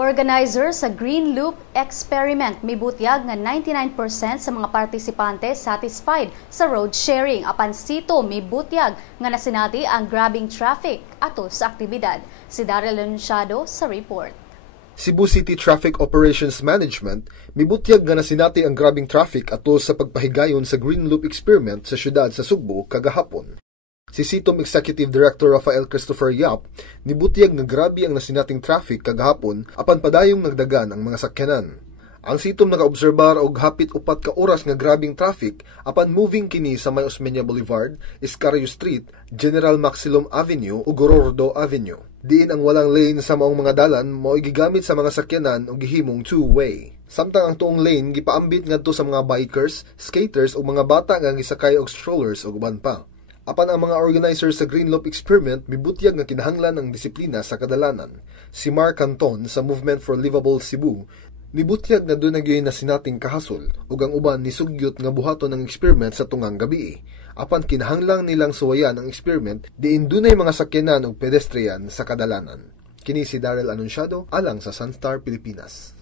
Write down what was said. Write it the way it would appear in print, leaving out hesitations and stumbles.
Organizer sa Green Loop Experiment mibutyag nga 99% sa mga partisipante satisfied sa road sharing. Apan sito mibutyag nga nasinati ang grabbing traffic ato sa aktibidad. Si Daryl Anunciado sa report. Cebu City Traffic Operations Management mibutyag nga nasinati ang grabbing traffic ato sa pagpahigayon sa Green Loop Experiment sa syudad sa Sugbo kagahapon. Si CITOM Executive Director Rafael Christopher Yap nibutyag nga grabe ang nasinating traffic kagahapon apan padayong nagdagan ang mga sakyanan. Ang CITOM nakaobserbar og hapit 4 ka oras nga grabing traffic apan moving kini sa May Osmeña Boulevard, Iscarrio Street, General Maxilom Avenue ug Gorordo Avenue. Diin ang walang lane sa maong mga dalan mao gigamit sa mga sakyanan og gihimong two-way. Samtang ang tuong lane gipaambit ngadto sa mga bikers, skaters ug mga bata nga gisakay og strollers ug uban pa. Apan ang mga organizers sa Green Loop Experiment mibutyag nga kinahanglan ang disiplina sa kadalanan. Si Mark Canton sa Movement for Livable Cebu nibutyag na doon nagyoy na sinating kahasol ug ang uban nisugyot nga buhaton ng experiment sa tungang gabi. Apan kinahanglang nilang suwayan ang experiment diin dunay mga sakyanan ug pedestrian sa kadalanan. Kini si Daryl Anunciado alang sa Sunstar Pilipinas.